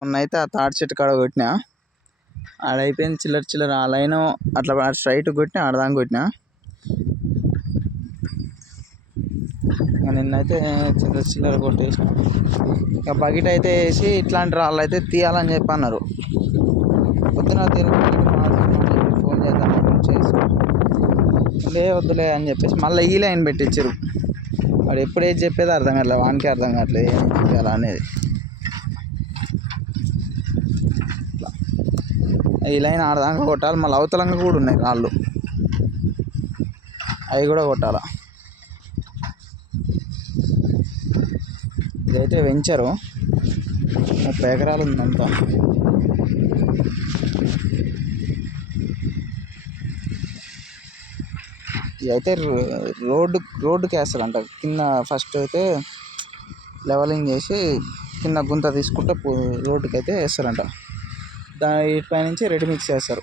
మొన్నైతే ఆ తాటి చెట్టు కాడ కొట్టినా, ఆడైపోయింది చిల్లర చిల్లర. ఆ లైన్ అట్లా స్ట్రైట్ కొట్టినా, ఆడదాకా కొట్టినా. నిన్నైతే చిల్లర చిల్లర కొట్టేసిన. ఇక బకెట్ అయితే వేసి ఇట్లాంటి రాళ్ళు అయితే తీయాలని చెప్పి అన్నారు. పొద్దున ఫోన్ చేద్దాం చేసి వద్దులే అని చెప్పేసి మళ్ళీ ఈ లైన్ పెట్టించారు. వాడు ఎప్పుడేది చెప్పేది అర్థం కావట్లేదు, వానికే అర్థం కావట్లేదు ఏం చెప్పాలా అనేది. ఈ లైన్ ఆడదాకా కొట్టాలి, మళ్ళీ అవతలంగా కూడా ఉన్నాయి రాళ్ళు, అవి కూడా కొట్టాలి. ఇదైతే వెంచరు, 30 ఎకరాలు ఉందంతా. ఇదైతే రోడ్డుకి వేస్తారంట. కింద ఫస్ట్ అయితే లెవలింగ్ చేసి కింద గుంత తీసుకుంటే రోడ్డుకి అయితే వేస్తారంట. వీటిపై నుంచి రెడీ మిక్స్ చేస్తారు.